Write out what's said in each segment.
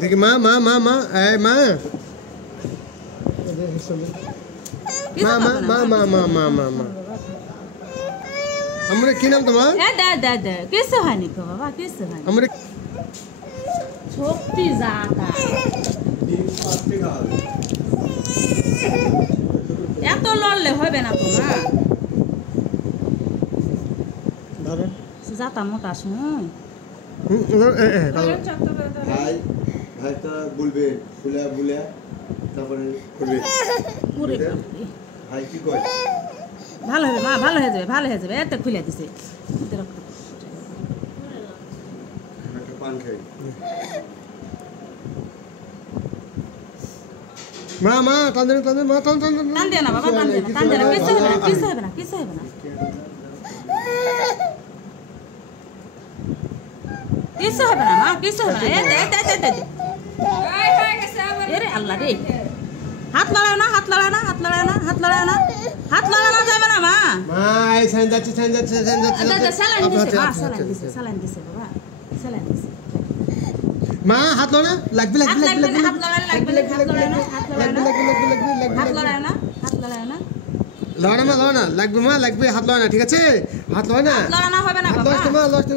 দেখি মা মা মা মা এই মা মা মা মা মা মা মা মা মা আমরা কি নাম তোমার দে কিছু হয়নি তো বাবা কিছু হয়নি আমরা শক্তি জাতা এত লড়লে হবে না তো মা জাতা মোটা শুন ভাই ভাইটা বলবে ফুলা বুলা তারপরে করবে ভাই কি কয় ভালো হবে মা ভালো হয়ে যাবে ভালো হয়ে যাবে এত খুলে দিছে একটা পান খাই মা মা টান মা টান দে না বাবা টান দে না কিছু হবে না কিছু হবে না কিছু হবে না মা কিছু হবে না এরে আল্লাহ রে হাত লড়াও না হাত লড়াও না হাত লড়াও না হাত লড়াও না হাত লড়ানো যাবে না মা মা এই সাইন যাচ্ছে দাদা স্যালাইন দিছে বাবা স্যালাইন দিছে মা হাত লড়া লাগবে হাত লড়াও না লড়া না লাগবে মা লাগবে হাত লড়া না ঠিক আছে হাত লড়া না লড়ানো হবে না বাবা লড়তে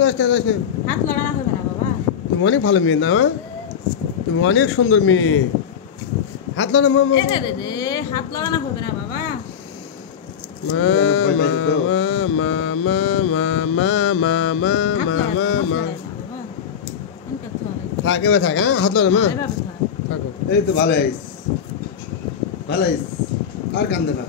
হাত লড়ানো হবে না বাবা তুমি অনেক ভালো মেয়ে না তুমি অনেক সুন্দর মেয়ে হাত লড়া মা রে হাত লড়ানো হবে না বাবা মা মা মা মা মা মা মা মা মা থাকে হ্যাঁ হাত লড়া মা থাকো এই তো ভালো আইস আর কান্দে না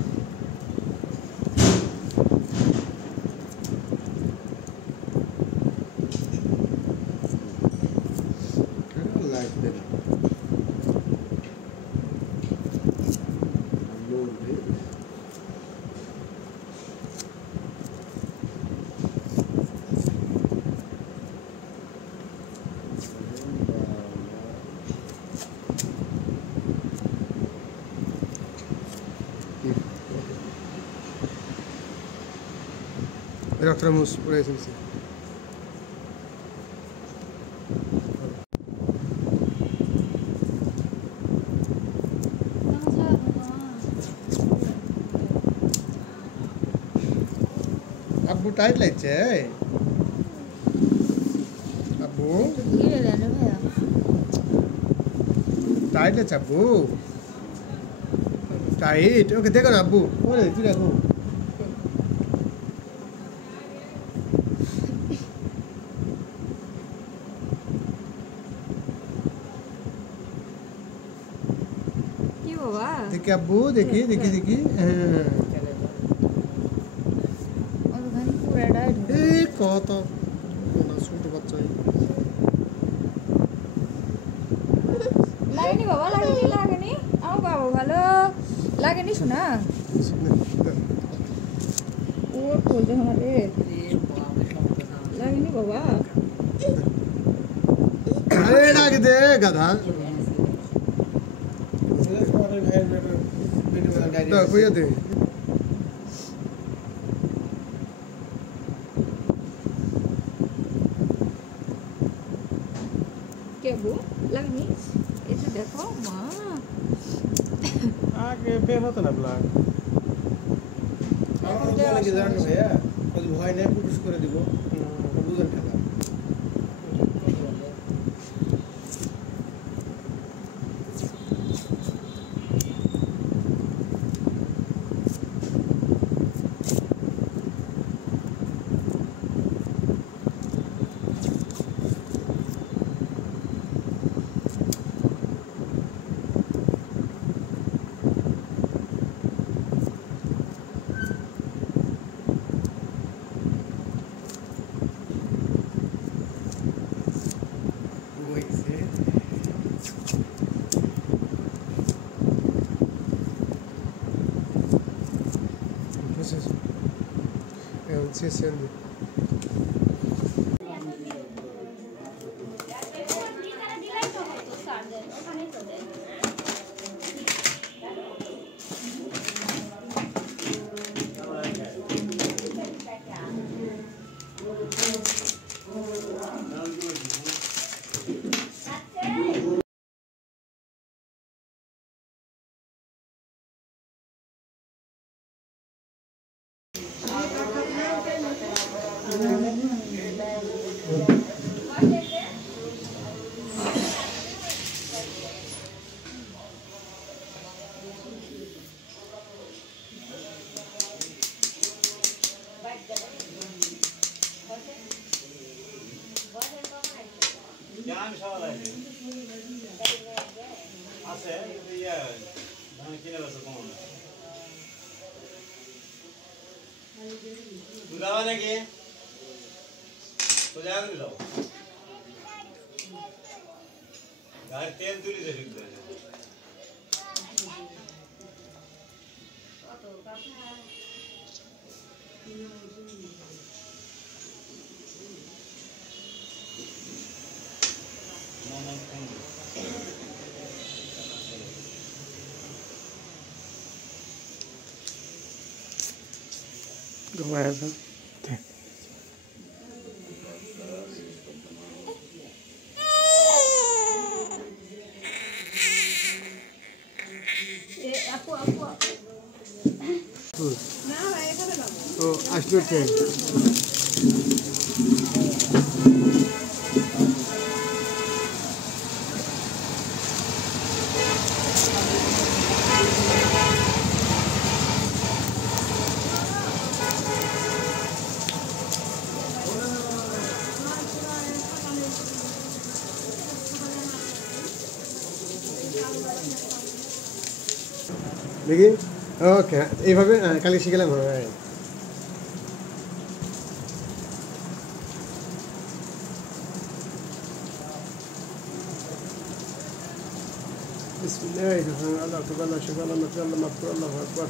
লাগবে না Raftramus por aí sim. Abu tight লাগছে আব্বু টাইট লাগছে আব্বু টাইট ওকে দেখো না আব্বু ওরে তুই দেখো দেখি আব্বু দেখি এই কত ছোট বাচ্চা লাগেনি বাবা লাগেনি আমার বাবা ভালো লাগেনি শোনা ওর বলতে হবে লাগেনি বাবা আরে লাগে দে গাধা Da, cuida dele. क्या वो लगनी ऐसे देखो माँ आगे पेन होता ना ब्लड আমাকে জানো ভাইয়া যদি ভয় নেই পুরুষ করে দিব বুঝেন টাকা Sí, sí. আছে ইয়া ধান কিনে বসে কম দুধাবা নাকি তো জায়গা দিল গাড়ি তেল তুলি দে ঠিক করে ঘুমায় আছে ও আসলো ট্রেন দেখি ওকে এইভাবে কালি শিখলাম হয় বিসমিল্লাহির রহমানির রহিম আল্লাহু তাআলা শুকরান আল্লাহু মাগফির আল্লাহু আকবার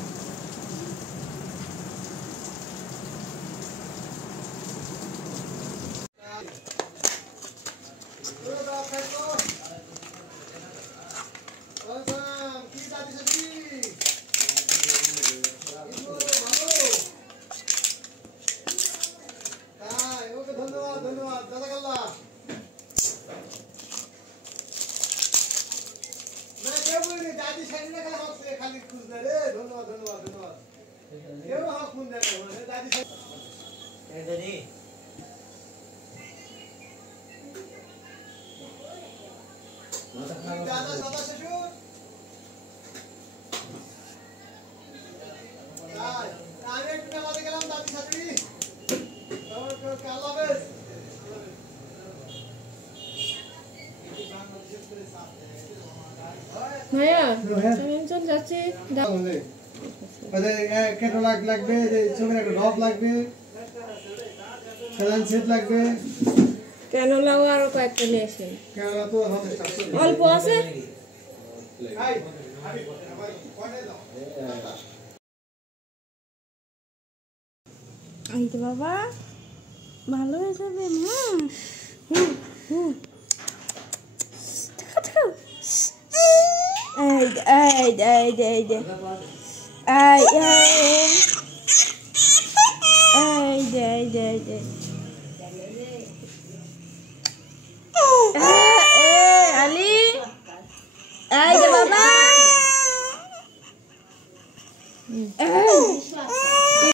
ধন্যবাদ জাযাকাল্লাহ না কেউ বলিনি দাদি সাইড না খালি খুঁজ না রে ধন্যবাদ কেউ হক ফোন দেয় না দাদি দাদি দাদা দাদা শ্বশুর আমি একটু নামাজে গেলাম দাদি শাশুড়ি আল্লাহ হাফেজ ভাইয়া আমি চল যাচ্ছি ক্যাটালগ লাগবে ছবির একটা ড্রপ লাগবে স্যালাইন সেট লাগবে কেন লাও আরো কয়েকটা নিয়ে আসেন ক্যামেরা তো যথেষ্ট আছে অল্প আছে এই তো বাবা ভালো হয়ে যাবে এই